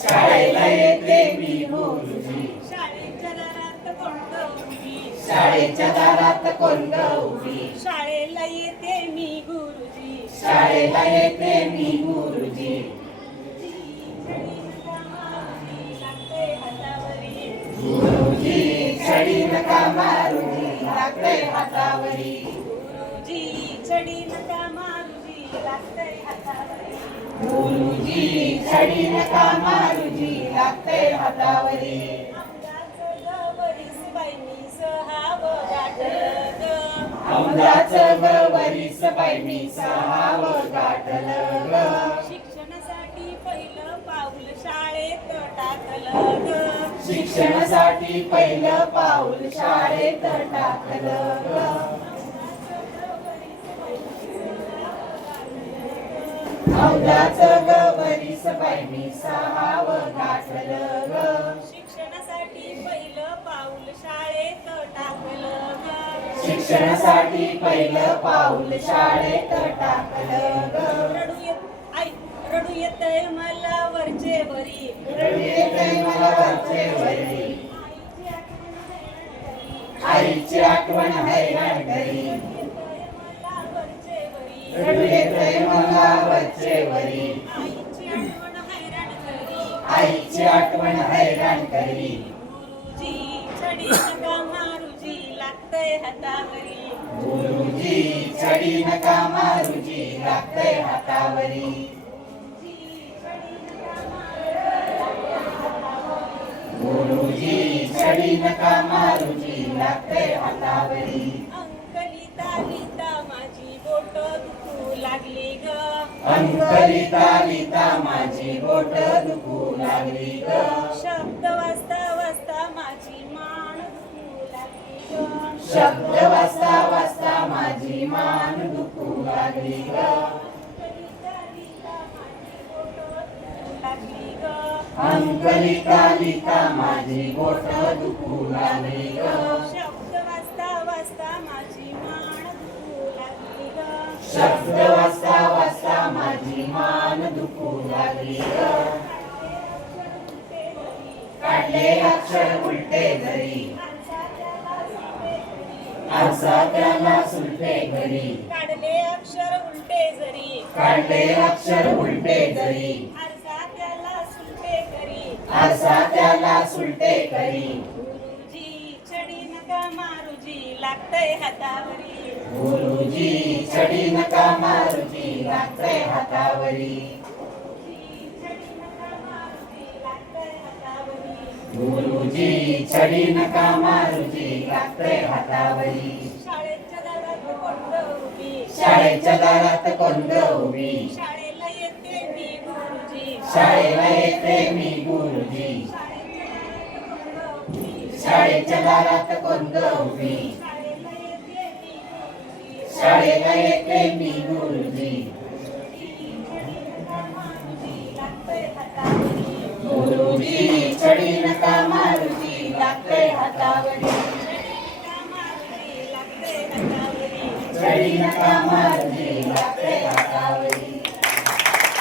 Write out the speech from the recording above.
शाळेला येते मी गुरुजी शाळेच्या दारात कोणतं उभी. शाळेच्या दारात कोण ग उभी. शाळेला येते मी गुरुजी. शाळेला येते मी गुरुजी गुरुजी छडी नका मारुजी? लागते हातावरी. गुरुजी छडी नका मारुजी? लागते हातावरी. छडी नका मारुजी लागते हातावरी. आमदाचं सहावं गाठलं शिक्षणासाठी पहिलं पाऊल शाळेत टाकलं. शिक्षणासाठी पहिलं पाऊल शाळेत टाकलं ग. सहावं गाठलं ग शिक्षणासाठी पहिलं पाऊल शाळेत टाकलं ग. शिक्षणासाठी पहिलं पाऊल शाळेत टाकलं ग. रडू येत आई रडू येतय मला वरचे वरी. रडू येतंय मला वरचे वरी. आईची आठवण हैराण करी. रडू येतंय मला वरचे वरी. आईची आठवण हैराण करी गुरुजी छडी नका मारुजी लागतय हातावरी. गुरुजी छडी नका मारुजी लागतंय हातावरी. गुरुजी छडी नका मारुजी लागतंय हातावरी. अंकलिता लिहिता माझी बोट दुखू लागली ग. अंकलिता लिता माझी बोट दुखू शब्द वाचता वाचता माझी मान दुखू लागली ग. शब्द वाचता वाचता माझी मान दुखू लागली ग. अंकलिता लिहिता माझी बोट दुखू लागली ग. शब्द वाचता वाचता माझी मान दुखू लागली ग. शब्द वाचता वाचता माझी मान दुखू लागली ग. अक्षर उलटे घरी. आरसा त्याला सुलटे घरी. काढले अक्षर उलटे जरी. काढले अक्षर उलटे घरी आरसा त्याला सुलटे करी आरसा त्याला सुलटे करी गुरुजी छडी नका मारुजी लागतय हातावरी. गुरुजी छडी नका मारुजी लागतंय हातावरी. गुरुजी छडी नका मारुजी लागतंय हातावरी शाळेच्या दारात कोंड उभी. शाळेच्या दारात कोण ग उभी. शाळेला येते मी गुरुजी. शाळेला येते मी गुरुजी. शाळेच्या दारात ग उभी. शाळेला येते मी गुरुजी. गुरुजी. हातावडी नका मारुती लागते हातावडी चढी नका मारुती